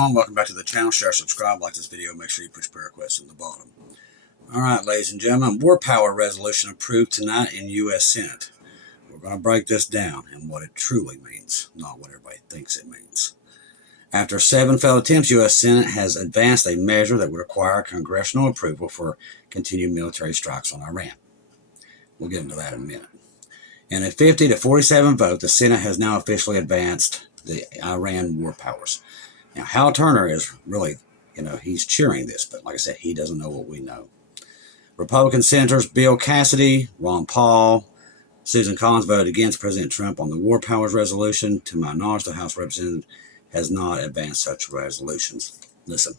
everyone. Welcome back to the channel. Share, subscribe, like this video. Make sure you put your prayer requests in the bottom. All right, ladies and gentlemen. War power resolution approved tonight in U.S. Senate. We're going to break this down and what it truly means, not what everybody thinks it means. After 7 failed attempts, U.S. Senate has advanced a measure that would require congressional approval for continued military strikes on Iran. We'll get into that in a minute. In a 50 to 47 vote, the Senate has now officially advanced the Iran war powers. Now, Hal Turner is really, he's cheering this, but like I said, he doesn't know what we know. Republican Senators Bill Cassidy, Ron Paul, Susan Collins voted against President Trump on the war powers resolution. To my knowledge, the House of Representatives has not advanced such resolutions. Listen,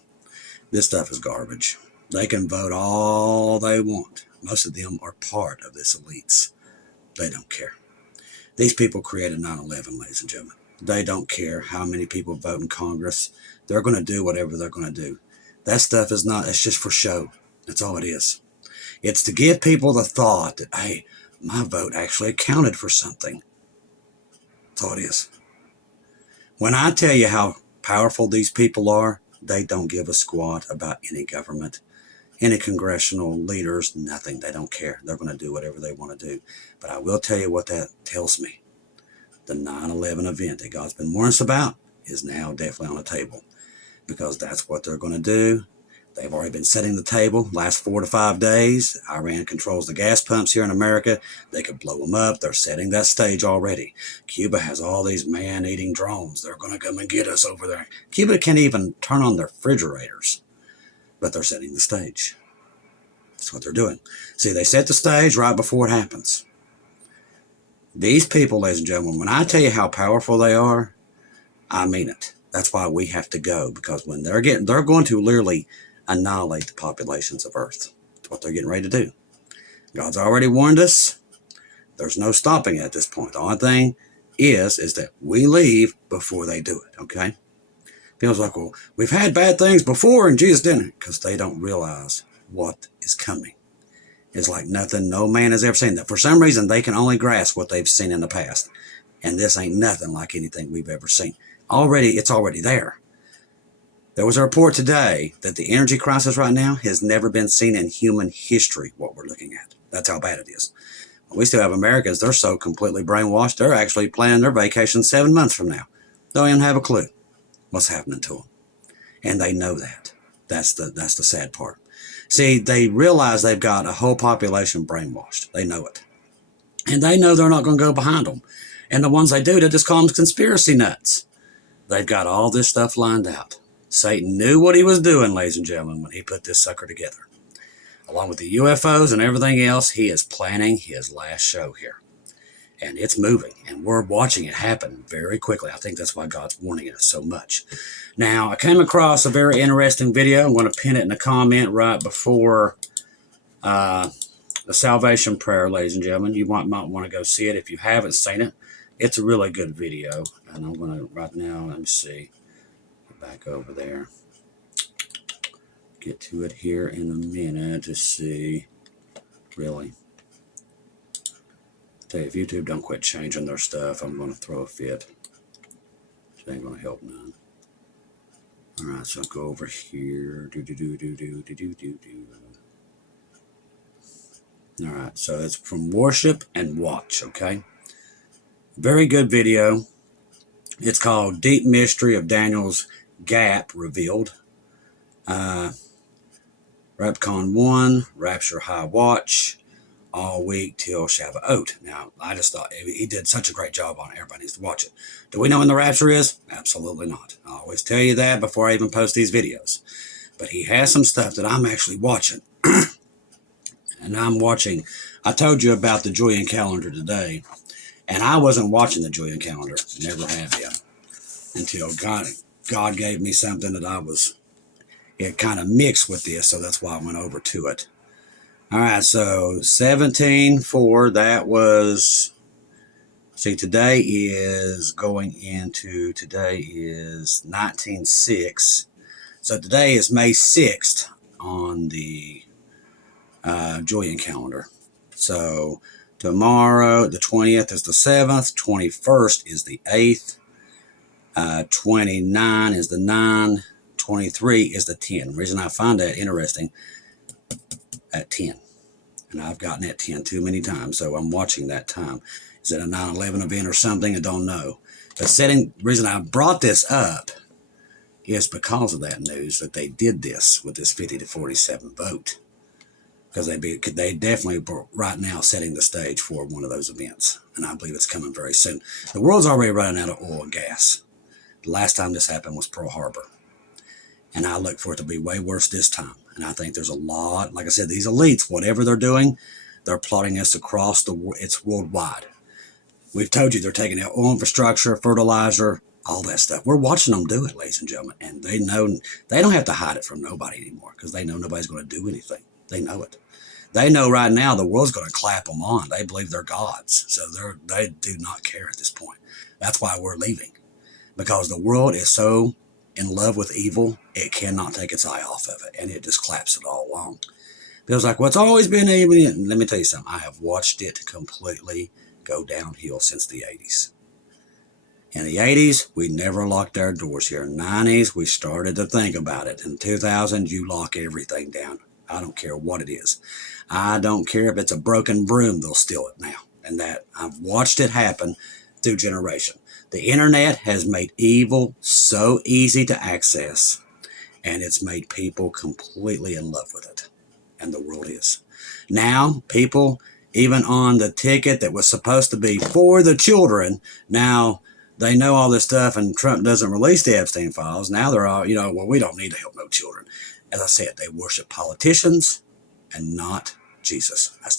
this stuff is garbage. They can vote all they want. Most of them are part of this elites. They don't care. These people created 9/11, ladies and gentlemen. They don't care how many people vote in Congress. They're going to do whatever they're going to do. That stuff is not, it's just for show. That's all it is. It's to give people the thought that, hey, my vote actually accounted for something. That's all it is. When I tell you how powerful these people are, they don't give a squat about any government, any congressional leaders, nothing. They don't care. They're going to do whatever they want to do. But I will tell you what that tells me. The 9/11 event that God's been warning us about is now definitely on the table, because that's what they're going to do. They've already been setting the table last 4 to 5 days. Iran controls the gas pumps here in America. They could blow them up. They're setting that stage already. Cuba has all these man-eating drones. They're going to come and get us over there. Cuba can't even turn on their refrigerators, but they're setting the stage. That's what they're doing. See, they set the stage right before it happens. These people, ladies and gentlemen, when I tell you how powerful they are, I mean it. That's why we have to go, because when they're going to literally annihilate the populations of Earth. That's what they're getting ready to do. God's already warned us. There's no stopping it at this point. The only thing is that we leave before they do it, okay? People's like, well, we've had bad things before and Jesus didn't, because they don't realize what is coming. It's like nothing no man has ever seen. That for some reason, they can only grasp what they've seen in the past. And this ain't nothing like anything we've ever seen. It's already there. There was a report today that the energy crisis right now has never been seen in human history, what we're looking at. That's how bad it is. We still have Americans, they're so completely brainwashed, they're actually planning their vacation 7 months from now. Don't even have a clue what's happening to them. And they know that. That's the sad part. See, they realize they've got a whole population brainwashed. They know it. And they know they're not going to go behind them. And the ones they do, they just call them conspiracy nuts. They've got all this stuff lined out. Satan knew what he was doing, ladies and gentlemen, when he put this sucker together. Along with the UFOs and everything else, he is planning his last show here. And it's moving, and we're watching it happen very quickly. I think that's why God's warning us so much. Now, I came across a very interesting video. I'm going to pin it in a comment right before the salvation prayer, ladies and gentlemen. You might want to go see it if you haven't seen it. It's a really good video. And I'm going to, right now, let me see. Back over there. Get to it here in a minute to see. Really. Tell you, if YouTube don't quit changing their stuff, I'm going to throw a fit. It ain't going to help none. Alright, so I'll go over here. Alright, so it's from Worship and Watch, okay? Very good video. It's called Deep Mystery of Daniel's Gap Revealed. Rapcon 1, Rapture High Watch, all week till Shavuot. Now, I just thought he did such a great job on it. Everybody needs to watch it. Do we know when the rapture is? Absolutely not. I always tell you that before I even post these videos. But he has some stuff that I'm actually watching. And I'm watching. I told you about the Julian calendar today. And I wasn't watching the Julian calendar. Never have yet. Until God gave me something that it kind of mixed with this. So that's why I went over to it. All right, so 17/4, that was, see, today is 19/6. So today is May 6th on the Julian calendar. So tomorrow, the 20th is the 7th, 21st is the 8th, 29 is the 9. 23 is the 10. The reason I find that interesting at 10. And I've gotten at 10 too many times, so I'm watching that time. Is it a 9/11 event or something? I don't know. The reason I brought this up is because of that news that they did this with this 50-47 vote. Because they definitely right now setting the stage for one of those events. And I believe it's coming very soon. The world's already running out of oil and gas. The last time this happened was Pearl Harbor. And I look for it to be way worse this time. And I think there's a lot, like I said, these elites, whatever they're doing, they're plotting this across it's worldwide. We've told you they're taking out oil infrastructure, fertilizer, all that stuff. We're watching them do it, ladies and gentlemen. And they know they don't have to hide it from nobody anymore because they know nobody's going to do anything. They know it. They know right now the world's going to clap them on. They believe they're gods. So they do not care at this point. That's why we're leaving. Because the world is so in love with evil, it cannot take its eye off of it. And it just claps it all along. Feels like, well, it's always been evil. Let me tell you something. I have watched it completely go downhill since the 80s. In the 80s, we never locked our doors here. In the 90s, we started to think about it. In 2000, you lock everything down. I don't care what it is. I don't care if it's a broken broom, they'll steal it now. And that I've watched it happen through generation. The internet has made evil so easy to access, and it's made people completely in love with it. And the world is. Now, people, even on the ticket that was supposed to be for the children, now they know all this stuff and Trump doesn't release the Epstein files. Now they're all, well, we don't need to help no children. As I said, they worship politicians and not Jesus. That's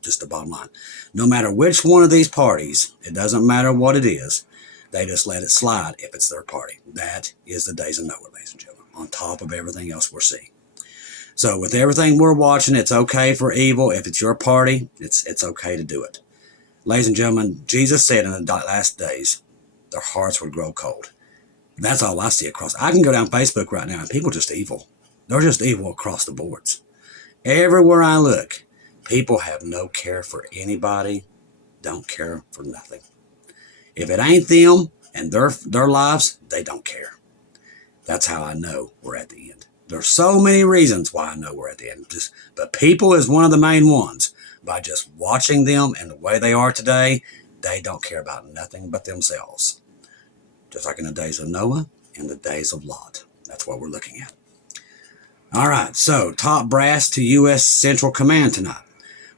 just the bottom line. No matter which one of these parties, it doesn't matter what it is, they just let it slide if it's their party. That is the days of Noah, ladies and gentlemen, on top of everything else we're seeing. So with everything we're watching, it's okay for evil. If it's your party, it's okay to do it. Ladies and gentlemen, Jesus said in the last days, their hearts would grow cold. That's all I see across. I can go down Facebook right now and people are just evil. They're just evil across the boards. Everywhere I look, people have no care for anybody, don't care for nothing. If it ain't them and their lives, they don't care. That's how I know we're at the end. There's so many reasons why I know we're at the end. But people is one of the main ones. By just watching them and the way they are today, they don't care about nothing but themselves. Just like in the days of Noah and the days of Lot. That's what we're looking at. All right, so top brass to U.S. Central Command tonight.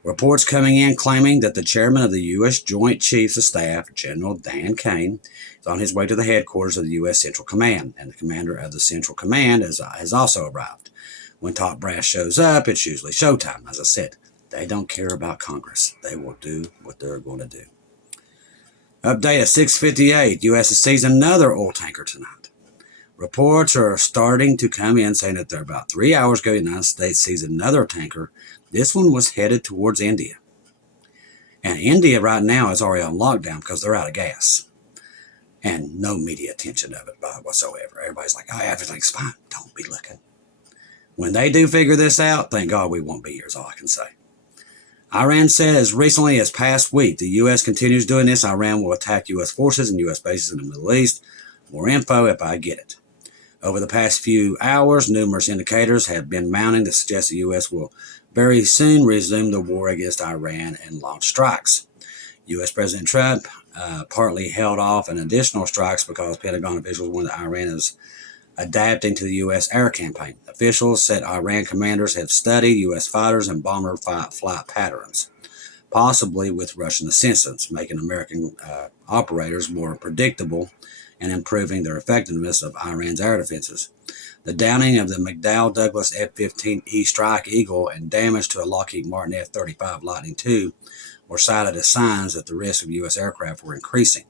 Reports coming in claiming that the chairman of the U.S. Joint Chiefs of Staff, General Dan Kane, is on his way to the headquarters of the U.S. Central Command, and the commander of the Central Command has also arrived. When top brass shows up, it's usually showtime. As I said, they don't care about Congress. They will do what they're going to do. Update at 6:58. U.S. sees another oil tanker tonight. Reports are starting to come in saying that they're about 3 hours ago, the United States sees another tanker. This one was headed towards India. And India right now is already on lockdown because they're out of gas. And no media attention of it whatsoever. Everybody's like, oh, everything's fine. Don't be looking. When they do figure this out, thank God we won't be here is all I can say. Iran said as recently as past week, the U.S. continues doing this. Iran will attack U.S. forces and U.S. bases in the Middle East. More info if I get it. Over the past few hours, numerous indicators have been mounting that suggest the U.S. will very soon resume the war against Iran and launch strikes. U.S. President Trump partly held off on additional strikes because Pentagon officials warned that Iran is adapting to the U.S. air campaign. Officials said Iran commanders have studied U.S. fighters and bomber flight patterns, possibly with Russian assistance, making American operators more predictable and improving their effectiveness of Iran's air defenses. The downing of the McDonnell Douglas F-15E Strike Eagle and damage to a Lockheed Martin F-35 Lightning II were cited as signs that the risk of U.S. aircraft were increasing.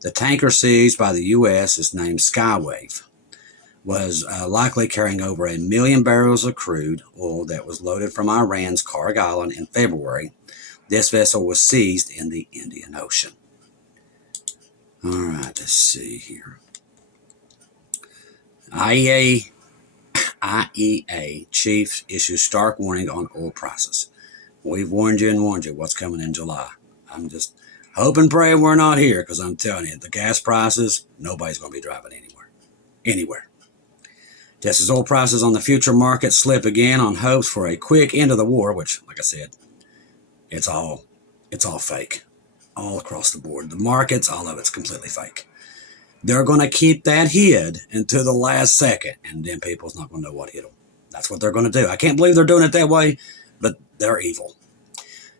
The tanker seized by the U.S. is named Skywave, was likely carrying over 1 million barrels of crude oil that was loaded from Iran's Karg Island in February. This vessel was seized in the Indian Ocean. All right, let's see here. IEA chief issues stark warning on oil prices. We've warned you and warned you what's coming in July. I'm just Hope and pray we're not here, because I'm telling you, the gas prices, nobody's going to be driving anywhere. Just as oil prices on the future market slip again on hopes for a quick end of the war, which, like I said, it's all fake. All across the board. The markets, all of it's completely fake. They're going to keep that hid until the last second, and then people's not going to know what hit them. That's what they're going to do. I can't believe they're doing it that way, but they're evil.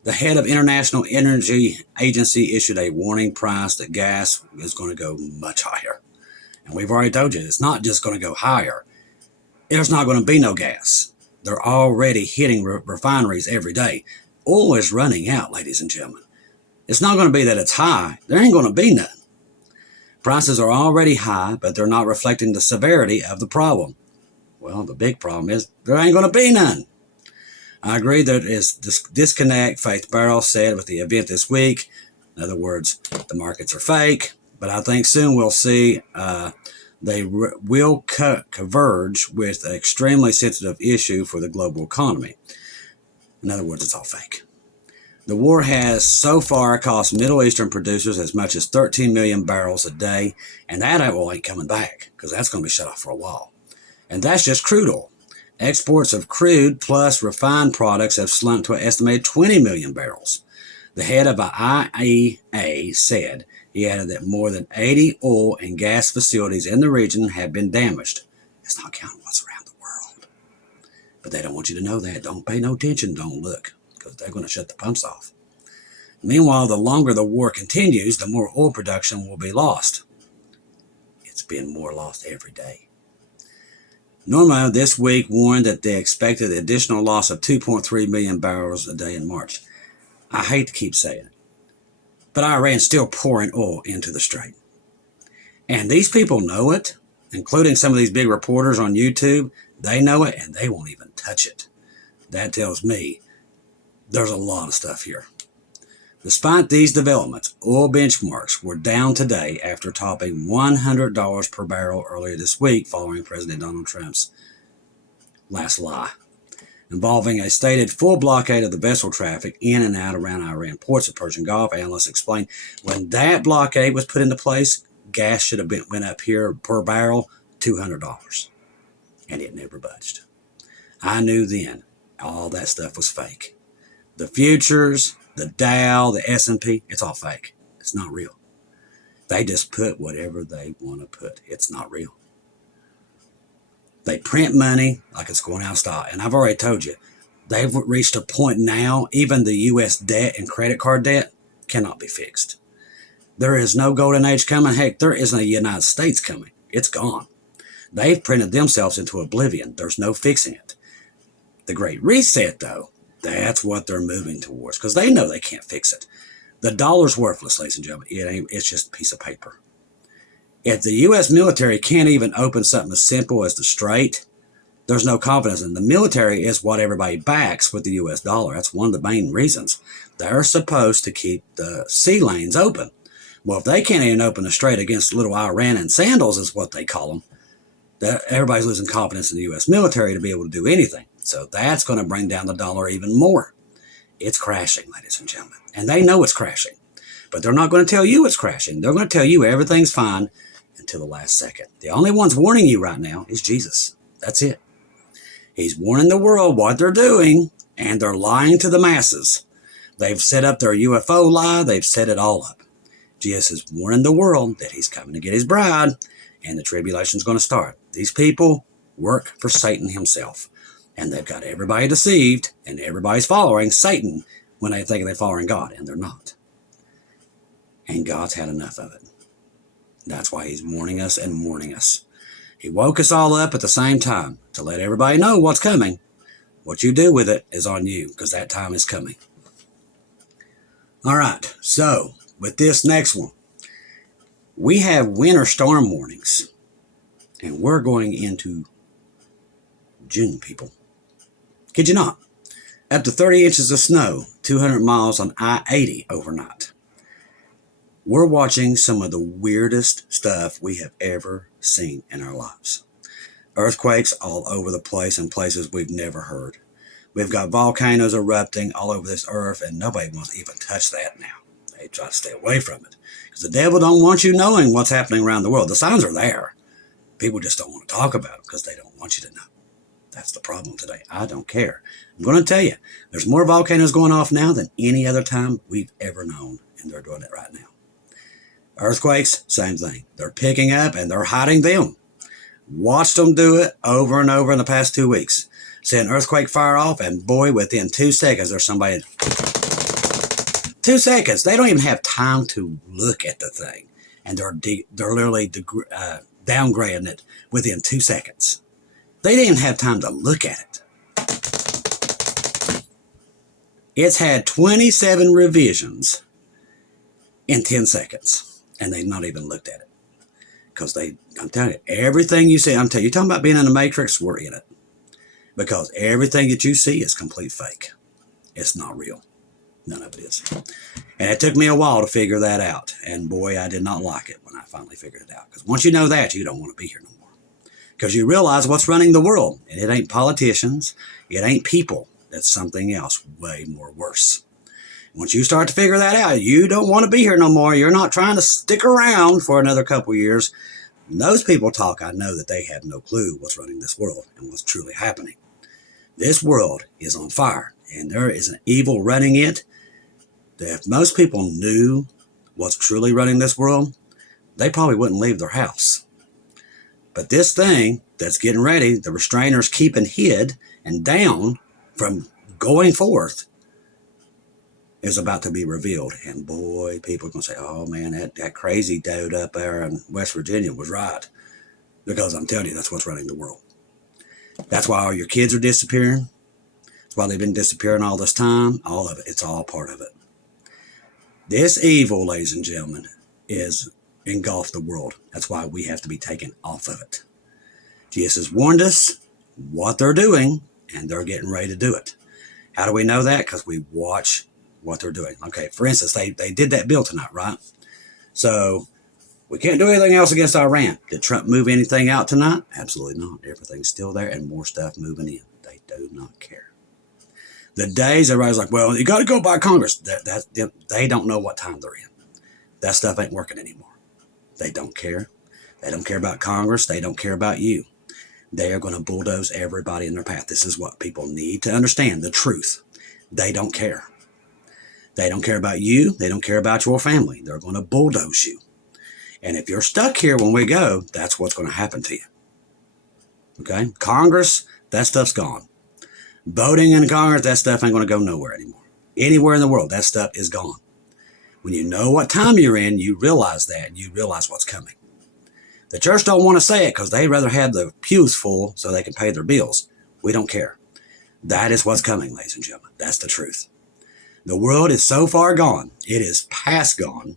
The head of International Energy Agency issued a warning price that gas is going to go much higher. And we've already told you, it's not just going to go higher. There's not going to be no gas. They're already hitting refineries every day. Oil is running out, ladies and gentlemen. It's not going to be that it's high. There ain't going to be none. Prices are already high, but they're not reflecting the severity of the problem. Well, the big problem is there ain't going to be none. I agree that it's disconnect, Faith Barrel said with the event this week. In other words, the markets are fake, but I think soon we'll see they will converge with an extremely sensitive issue for the global economy. In other words, it's all fake. The war has so far cost Middle Eastern producers as much as 13 million barrels a day, and that oil ain't coming back because that's going to be shut off for a while. And that's just crude oil. Exports of crude plus refined products have slumped to an estimated 20 million barrels. The head of the IEA said, he added that more than 80 oil and gas facilities in the region have been damaged. That's not counting what's around the world. But they don't want you to know that. Don't pay no attention. Don't look, because they're going to shut the pumps off. Meanwhile, the longer the war continues, the more oil production will be lost. It's been more lost every day. Norma this week warned that they expected an additional loss of 2.3 million barrels a day in March. I hate to keep saying it, but Iran's still pouring oil into the strait. And these people know it, including some of these big reporters on YouTube. They know it, and they won't even touch it. That tells me there's a lot of stuff here. Despite these developments, oil benchmarks were down today after topping $100 per barrel earlier this week following President Donald Trump's last lie, involving a stated full blockade of the vessel traffic in and out around Iran ports of Persian Gulf. Analysts explained when that blockade was put into place, gas should have went up here per barrel $200, and it never budged. I knew then all that stuff was fake. The futures, the Dow, the S&P, it's all fake. It's not real. They just put whatever they want to put. It's not real. They print money like it's going out of style. And I've already told you, they've reached a point now, even the U.S. debt and credit card debt cannot be fixed. There is no golden age coming. Heck, there isn't a United States coming. It's gone. They've printed themselves into oblivion. There's no fixing it. The Great Reset, though, that's what they're moving towards because they know they can't fix it. The dollar's worthless, ladies and gentlemen. It's just a piece of paper. If the U.S. military can't even open something as simple as the strait, there's no confidence. And the military is what everybody backs with the U.S. dollar. That's one of the main reasons. They're supposed to keep the sea lanes open. Well, if they can't even open the strait against little Iran and sandals, is what they call them, everybody's losing confidence in the U.S. military to be able to do anything. So that's going to bring down the dollar even more. It's crashing, ladies and gentlemen. And they know it's crashing. But they're not going to tell you it's crashing. They're going to tell you everything's fine until the last second. The only one's warning you right now is Jesus. That's it. He's warning the world what they're doing, and they're lying to the masses. They've set up their UFO lie. They've set it all up. Jesus is warning the world that he's coming to get his bride, and the tribulation's going to start. These people work for Satan himself. And they've got everybody deceived, and everybody's following Satan when they think they're following God, and they're not. And God's had enough of it. That's why he's warning us and warning us. He woke us all up at the same time to let everybody know what's coming. What you do with it is on you, because that time is coming. All right, so with this next one, we have winter storm warnings, and we're going into June, people. Kid you not. Up to 30 inches of snow, 200 miles on I-80 overnight. We're watching some of the weirdest stuff we have ever seen in our lives. Earthquakes all over the place in places we've never heard. We've got volcanoes erupting all over this earth, and nobody wants to even touch that now. They try to stay away from it because the devil don't want you knowing what's happening around the world. The signs are there. People just don't want to talk about them because they don't want you to know. That's the problem today. I don't care. I'm going to tell you, there's more volcanoes going off now than any other time we've ever known, and they're doing it right now. Earthquakes, same thing. They're picking up and they're hiding them. Watched them do it over and over in the past 2 weeks. See an earthquake fire off, and boy, within 2 seconds, there's somebody. 2 seconds. They don't even have time to look at the thing, and they're literally downgrading it within 2 seconds. They didn't have time to look at it. It's had 27 revisions in 10 seconds, and they've not even looked at it. Because I'm telling you, everything you see, you're talking about being in the Matrix, we're in it. Because everything that you see is complete fake. It's not real. None of it is. And it took me a while to figure that out. And boy, I did not like it when I finally figured it out. Because once you know that, you don't want to be here no more. Because you realize what's running the world. And it ain't politicians. It ain't people. It's something else way more worse. Once you start to figure that out, you don't want to be here no more. You're not trying to stick around for another couple years. When those people talk, I know that they have no clue what's running this world and what's truly happening. This world is on fire, and there is an evil running it. That if most people knew what's truly running this world, they probably wouldn't leave their house. But this thing that's getting ready, the restrainers keeping hid and down from going forth, is about to be revealed. And boy, people are going to say, oh man, that crazy dude up there in West Virginia was right. Because I'm telling you, that's what's running the world. That's why all your kids are disappearing. That's why they've been disappearing all this time. All of it. It's all part of it. This evil, ladies and gentlemen, is engulfed the world. That's why we have to be taken off of it. Jesus has warned us what they're doing, and they're getting ready to do it. How do we know that? Because we watch what they're doing. Okay, for instance, they did that bill tonight, right? So we can't do anything else against Iran. Did Trump move anything out tonight? Absolutely not. Everything's still there and more stuff moving in. They do not care. The days everybody's like, well, you got to go by Congress. They don't know what time they're in. That stuff ain't working anymore. They don't care. They don't care about Congress. They don't care about you. They are going to bulldoze everybody in their path. This is what people need to understand, the truth. They don't care. They don't care about you. They don't care about your family. They're going to bulldoze you. And if you're stuck here when we go, that's what's going to happen to you. Okay? Congress, that stuff's gone. Voting in Congress, that stuff ain't going to go nowhere anymore. Anywhere in the world, that stuff is gone. When you know what time you're in, you realize that, and you realize what's coming. The church don't want to say it because they'd rather have the pews full so they can pay their bills. We don't care. That is what's coming, ladies and gentlemen. That's the truth. The world is so far gone, it is past gone,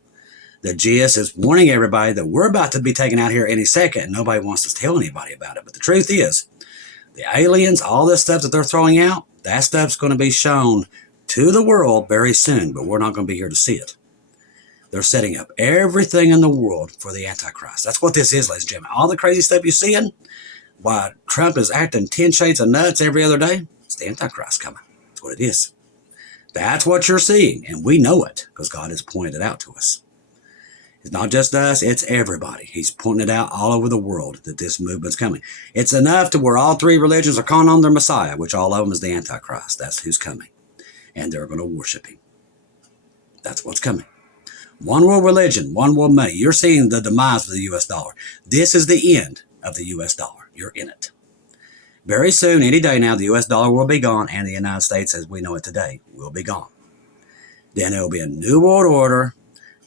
that GS is warning everybody that we're about to be taken out here any second, and nobody wants to tell anybody about it. But the truth is, the aliens, all this stuff that they're throwing out, that stuff's going to be shown to the world very soon, but we're not going to be here to see it. They're setting up everything in the world for the Antichrist. That's what this is, ladies and gentlemen. All the crazy stuff you're seeing, why Trump is acting 10 shades of nuts every other day, it's the Antichrist coming. That's what it is. That's what you're seeing, and we know it because God has pointed it out to us. It's not just us, it's everybody. He's pointing it out all over the world that this movement's coming. It's enough to where all three religions are calling on their Messiah, which all of them is the Antichrist. That's who's coming. And they're going to worship him. That's what's coming. One world religion, one world money. You're seeing the demise of the U.S. dollar. This is the end of the U.S. dollar. You're in it. Very soon, any day now, the U.S. dollar will be gone, and the United States, as we know it today, will be gone. Then there will be a new world order,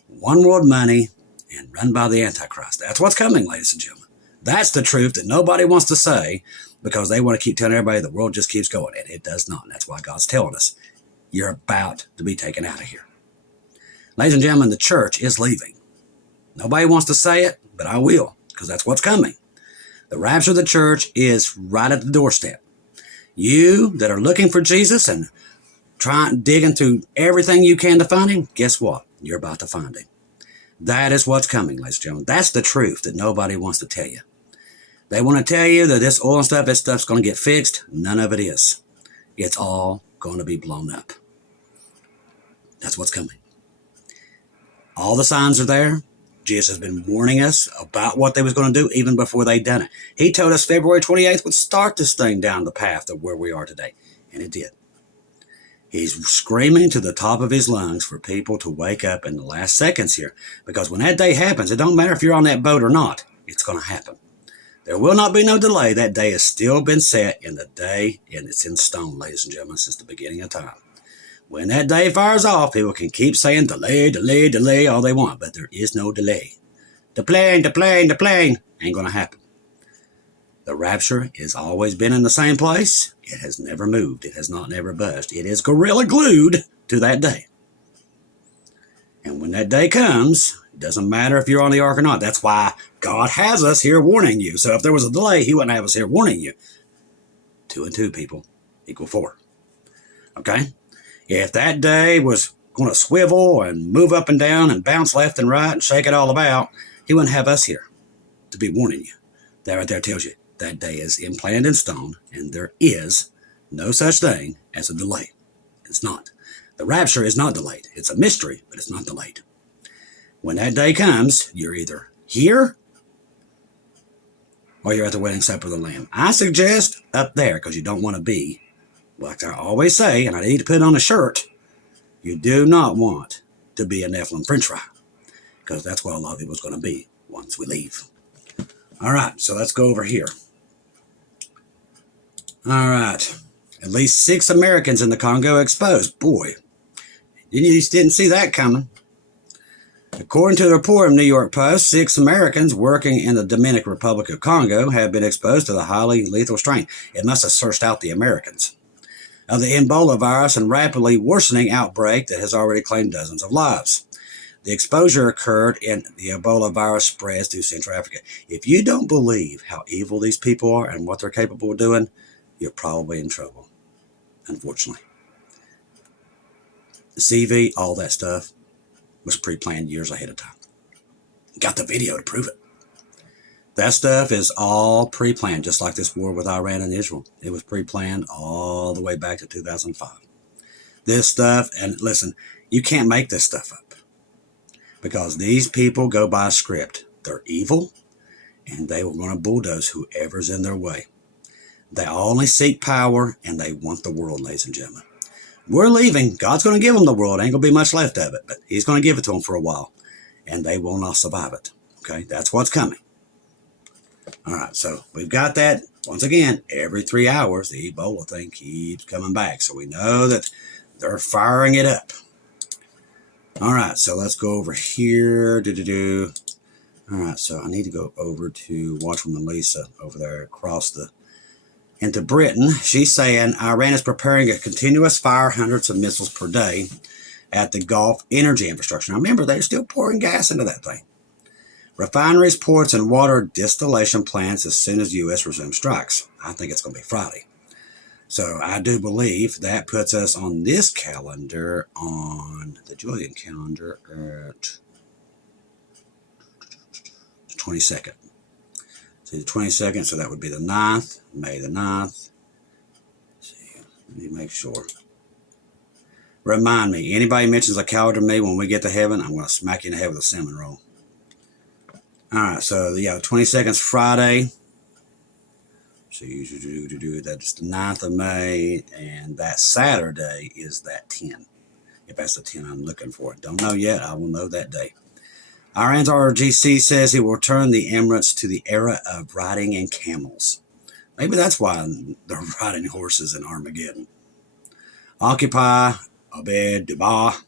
one world money, and run by the Antichrist. That's what's coming, ladies and gentlemen. That's the truth that nobody wants to say because they want to keep telling everybody the world just keeps going, and it does not. And that's why God's telling us, you're about to be taken out of here. Ladies and gentlemen, the church is leaving. Nobody wants to say it, but I will, because that's what's coming. The rapture of the church is right at the doorstep. You that are looking for Jesus and digging through everything you can to find him, guess what? You're about to find him. That is what's coming, ladies and gentlemen. That's the truth that nobody wants to tell you. They want to tell you that this oil and stuff, this stuff's going to get fixed. None of it is. It's all going to be blown up. That's what's coming. All the signs are there. Jesus has been warning us about what they was going to do even before they done it. He told us February 28th would start this thing down the path of where we are today. And it did. He's screaming to the top of his lungs for people to wake up in the last seconds here. Because when that day happens, it don't matter if you're on that boat or not. It's going to happen. There will not be no delay. That day has still been set in the day, and it's in stone, ladies and gentlemen, since the beginning of time. When that day fires off, people can keep saying delay, delay, delay all they want, but there is no delay. The plane ain't going to happen. The rapture has always been in the same place. It has never moved. It has not never budged. It is gorilla glued to that day. And when that day comes, it doesn't matter if you're on the ark or not. That's why God has us here warning you. So if there was a delay, he wouldn't have us here warning you. 2 and 2, people, equal 4. Okay? If that day was going to swivel and move up and down and bounce left and right and shake it all about, he wouldn't have us here to be warning you. That right there tells you that day is implanted in stone, and there is no such thing as a delay. It's not. The rapture is not delayed. It's a mystery, but it's not delayed. When that day comes, you're either here or you're at the wedding supper of the Lamb. I suggest up there, because you don't want to be, like I always say, and I need to put on a shirt, you do not want to be a Nephilim french fry, because that's what a lot of it was going to be once we leave. All right, so let's go over here. All right, at least 6 Americans in the Congo exposed. Boy, you just didn't see that coming. According to the report of New York Post, 6 Americans working in the Dominican Republic of Congo have been exposed to the highly lethal strain. It must have searched out the Americans. Of the Ebola virus and rapidly worsening outbreak that has already claimed dozens of lives. The exposure occurred in the Ebola virus spreads through Central Africa. If you don't believe how evil these people are and what they're capable of doing, you're probably in trouble, unfortunately. The CV, all that stuff, was pre-planned years ahead of time. Got the video to prove it. That stuff is all pre-planned, just like this war with Iran and Israel. It was pre-planned all the way back to 2005. This stuff, and listen, you can't make this stuff up. Because these people go by a script. They're evil, and they are going to bulldoze whoever's in their way. They only seek power, and they want the world, ladies and gentlemen. We're leaving. God's going to give them the world. Ain't going to be much left of it, but he's going to give it to them for a while, and they will not survive it. Okay, that's what's coming. All right, so we've got that. Once again, every 3 hours, the Ebola thing keeps coming back, so we know that they're firing it up. All right, so let's go over here. All right, so I need to go over to WATCHMAN Lisa over there across into Britain. She's saying Iran is preparing a continuous fire hundreds of missiles per day at the Gulf energy infrastructure. Now remember, they're still pouring gas into that thing. Refineries, ports, and water distillation plants as soon as the U.S. resumes strikes. I think it's going to be Friday. So I do believe that puts us on this calendar, on the Julian calendar, at the 22nd. See, the 22nd, so that would be the 9th, May the 9th. Let's see, let me make sure. Remind me, anybody mentions a coward to me when we get to heaven, I'm going to smack you in the head with a cinnamon roll. All right, so yeah, the 22nd is Friday. So that's the 9th of May, and that Saturday is that 10. If that's the 10 I'm looking for. Don't know yet. I will know that day. Iran's RGC says he will return the Emirates to the era of riding in camels. Maybe that's why they're riding horses in Armageddon. Occupy Abed Dubah.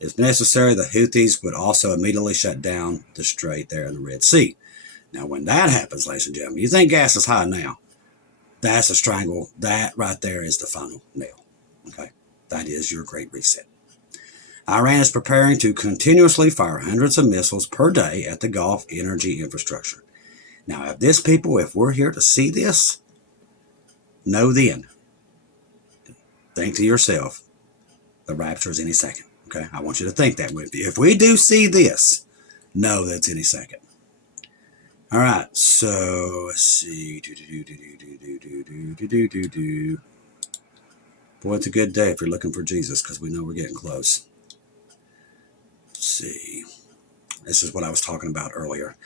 If necessary, the Houthis would also immediately shut down the strait there in the Red Sea. Now, when that happens, ladies and gentlemen, you think gas is high now. That's a strangle. That right there is the final nail. Okay? That is your great reset. Iran is preparing to continuously fire hundreds of missiles per day at the Gulf energy infrastructure. Now, if we're here to see this, know then, think to yourself, the rapture is any second. Okay? I want you to think that with you. If we do see this, know that it's any second. All right, so let's see. Boy, it's a good day if you're looking for Jesus, because we know we're getting close. Let's see. This is what I was talking about earlier.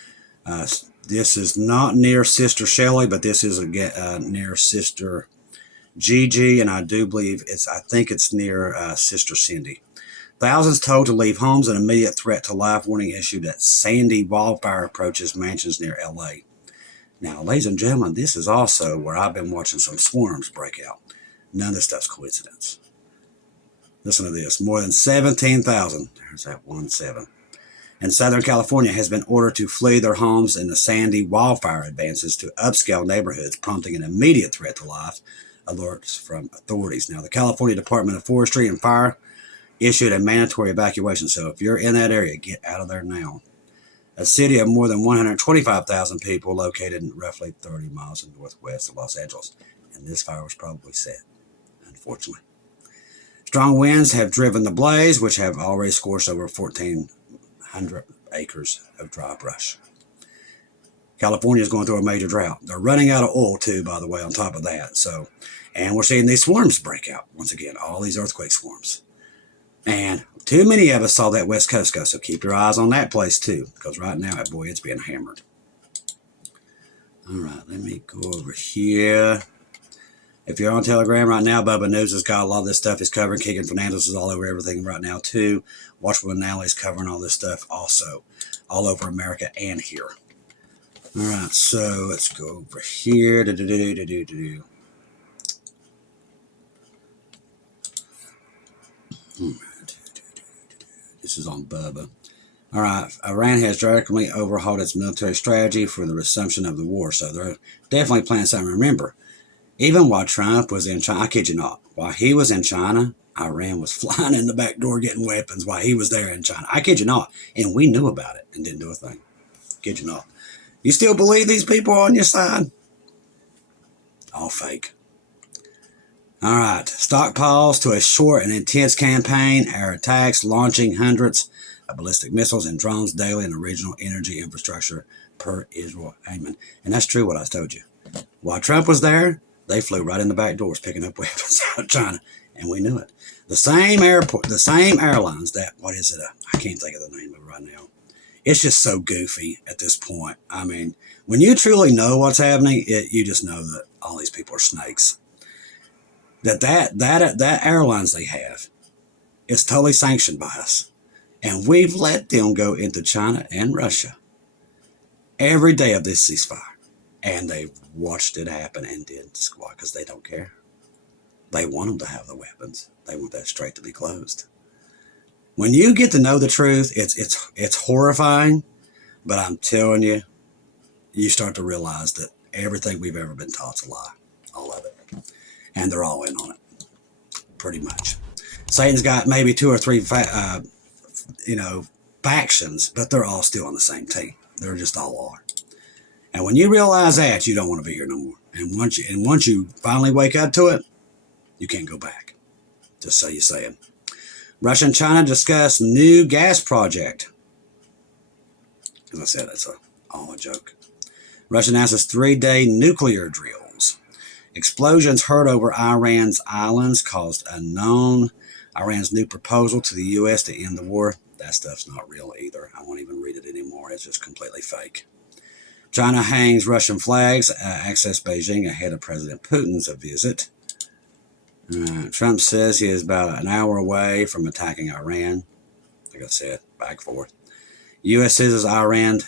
This is not near Sister Shelley, but this is near Sister Gigi, and I do believe I think it's near Sister Cindy. Thousands told to leave homes, an immediate threat to life, warning issued at Sandy wildfire approaches mansions near LA. Now, ladies and gentlemen, this is also where I've been watching some swarms break out. None of this stuff's coincidence. Listen to this. More than 17,000, there's that 1-7, in Southern California has been ordered to flee their homes in the Sandy wildfire advances to upscale neighborhoods, prompting an immediate threat to life, alerts from authorities. Now, the California Department of Forestry and Fire issued a mandatory evacuation, so if you're in that area, get out of there now. A city of more than 125,000 people located roughly 30 miles northwest of Los Angeles, and this fire was probably set, unfortunately. Strong winds have driven the blaze, which have already scorched over 1,400 acres of dry brush. California is going through a major drought. They're running out of oil too, by the way, on top of that. So, and we're seeing these swarms break out once again, all these earthquake swarms. And too many of us saw that West Coast go, so keep your eyes on that place too, because right now, boy, it's being hammered. All right, let me go over here. If you're on Telegram right now, Bubba News has got a lot of this stuff he's covering. Keegan Fernandez is all over everything right now too. Watchman Nally is covering all this stuff also, all over America and here. All right, so let's go over here. This is on Bubba. All right, Iran has drastically overhauled its military strategy for the resumption of the war, so they're definitely planning something. Remember, even while Trump was in China, I kid you not, while he was in China, Iran was flying in the back door getting weapons while he was there in China. I kid you not, and we knew about it and didn't do a thing. Kid you not. You still believe these people are on your side? All fake. All right, stockpiles to a short and intense campaign, air attacks, launching hundreds of ballistic missiles and drones daily in the regional energy infrastructure per Israel. Amen. And that's true what I told you. While Trump was there, they flew right in the back doors picking up weapons out of China, and we knew it. The same airport, the same airlines that, what is it? I can't think of the name of it right now. It's just so goofy at this point. I mean, when you truly know what's happening, you just know that all these people are snakes. That airlines they have is totally sanctioned by us. And we've let them go into China and Russia every day of this ceasefire. And they've watched it happen and did squat because they don't care. They want them to have the weapons. They want that strait to be closed. When you get to know the truth, it's horrifying, but I'm telling you, you start to realize that everything we've ever been taught is a lie, all of it, and they're all in on it, pretty much. Satan's got maybe 2 or 3, factions, but they're all still on the same team. They're just all are. And when you realize that, you don't want to be here no more. And once you finally wake up to it, you can't go back. Just so you're saying. Russia and China discuss new gas project. As I said, it's all a joke. Russia announces 3-day nuclear drills. Explosions heard over Iran's islands caused unknown. Iran's new proposal to the U.S. to end the war. That stuff's not real either. I won't even read it anymore. It's just completely fake. China hangs Russian flags, access Beijing ahead of President Putin's visit. Trump says he is about an hour away from attacking Iran. Like I said, back and forth. U.S. seizes Iran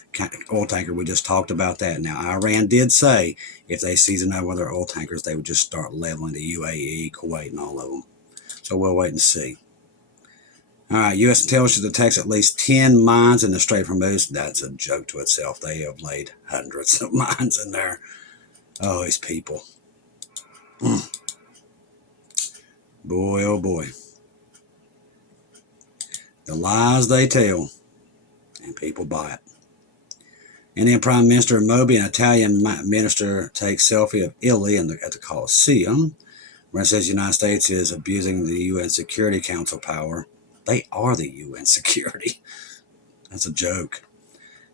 oil tanker. We just talked about that. Now, Iran did say if they seize another one of their oil tankers, they would just start leveling the UAE, Kuwait, and all of them. So we'll wait and see. All right, U.S. intelligence detects at least 10 mines in the Strait of Hormuz. That's a joke to itself. They have laid hundreds of mines in there. Oh, these people. Boy, oh boy. The lies they tell, and people buy it. Indian Prime Minister Modi and Italian minister take selfie of Italy at the Colosseum, where it says the United States is abusing the UN Security Council power. They are the UN security. That's a joke.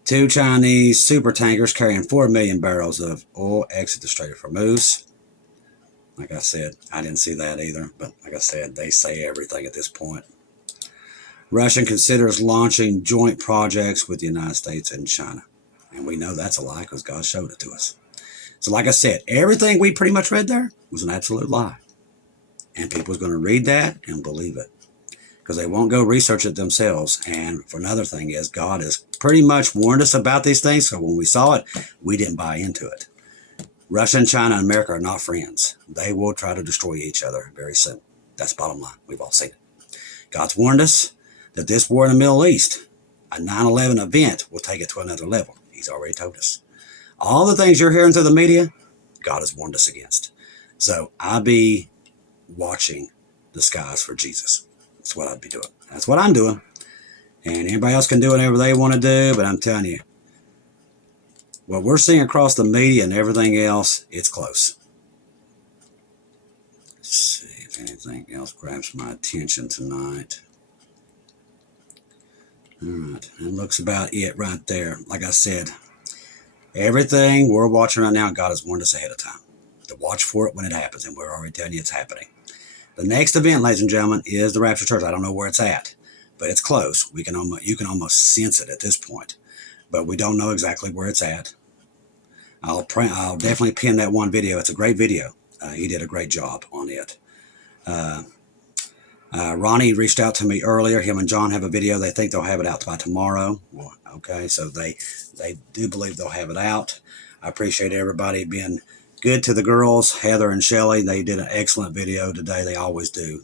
2 Chinese super tankers carrying 4 million barrels of oil exit the Strait of Hormuz. Like I said, I didn't see that either. But like I said, they say everything at this point. Russia considers launching joint projects with the United States and China. And we know that's a lie because God showed it to us. So like I said, everything we pretty much read there was an absolute lie. And people's going to read that and believe it, because they won't go research it themselves. And for another thing is, God has pretty much warned us about these things. So when we saw it, we didn't buy into it. Russia and China and America are not friends. They will try to destroy each other very soon. That's the bottom line. We've all seen it. God's warned us that this war in the Middle East, a 9/11 event, will take it to another level. He's already told us. All the things you're hearing through the media, God has warned us against. So I'll be watching the skies for Jesus. That's what I'd be doing. That's what I'm doing. And anybody else can do whatever they want to do, but I'm telling you, what we're seeing across the media and everything else, it's close. Let's see if anything else grabs my attention tonight. All right, that looks about it right there. Like I said, everything we're watching right now, God has warned us ahead of time to watch for it when it happens, and we're already telling you it's happening. The next event, ladies and gentlemen, is the Rapture Church. I don't know where it's at, but it's close. You can almost sense it at this point, but we don't know exactly where it's at. I'll definitely pin that one video. It's a great video. He did a great job on it. Ronnie reached out to me earlier. Him and John have a video. They think they'll have it out by tomorrow. Well, okay, so they do believe they'll have it out. I appreciate everybody being good to the girls, Heather and Shelly. They did an excellent video today. They always do.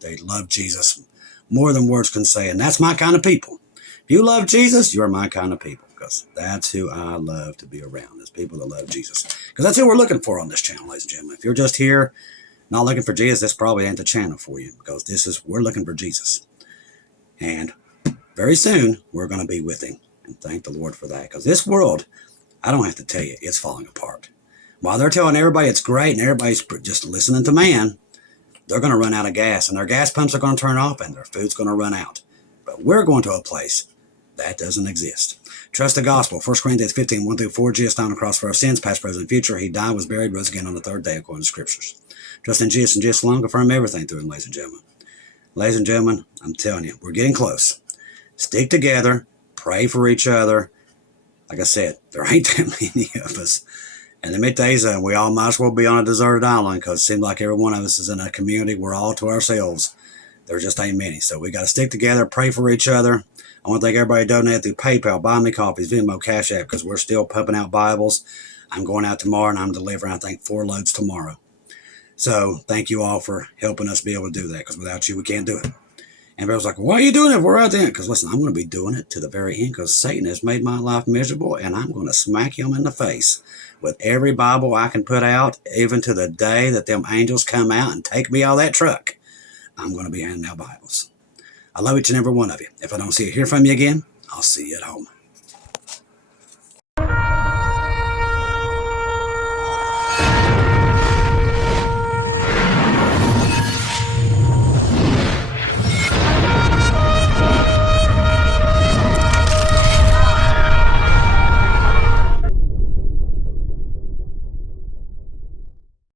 They love Jesus more than words can say, and that's my kind of people. If you love Jesus, you're my kind of people, because that's who I love to be around, is people that love Jesus. Because that's who we're looking for on this channel, ladies and gentlemen. If you're just here not looking for Jesus, this probably ain't the channel for you, because we're looking for Jesus. And very soon, we're going to be with him. And thank the Lord for that, because this world, I don't have to tell you, it's falling apart. While they're telling everybody it's great and everybody's just listening to man, they're going to run out of gas, and their gas pumps are going to turn off, and their food's going to run out. But we're going to a place that doesn't exist. Trust the gospel. 1 Corinthians 15, 1-4, Jesus died on the cross for our sins, past, present, and future. He died, was buried, rose again on the third day, according to scriptures. Trust in Jesus and Jesus alone, confirm everything through him, ladies and gentlemen. Ladies and gentlemen, I'm telling you, we're getting close. Stick together. Pray for each other. Like I said, there ain't that many of us. And let me tell you something, we all might as well be on a deserted island, because it seems like every one of us is in a community. We're all to ourselves. There just ain't many. So we got to stick together, pray for each other. I want to thank everybody donated through PayPal, Buy Me Coffees, Venmo, Cash App, because we're still pumping out Bibles. I'm going out tomorrow, and I'm delivering, I think, 4 loads tomorrow. So thank you all for helping us be able to do that, because without you, we can't do it. And everybody's like, why are you doing it? We're out there. Because listen, I'm going to be doing it to the very end, because Satan has made my life miserable, and I'm going to smack him in the face with every Bible I can put out, even to the day that them angels come out and take me out of that truck. I'm going to be handing out Bibles. I love each and every one of you. If I don't see or hear from you again, I'll see you at home.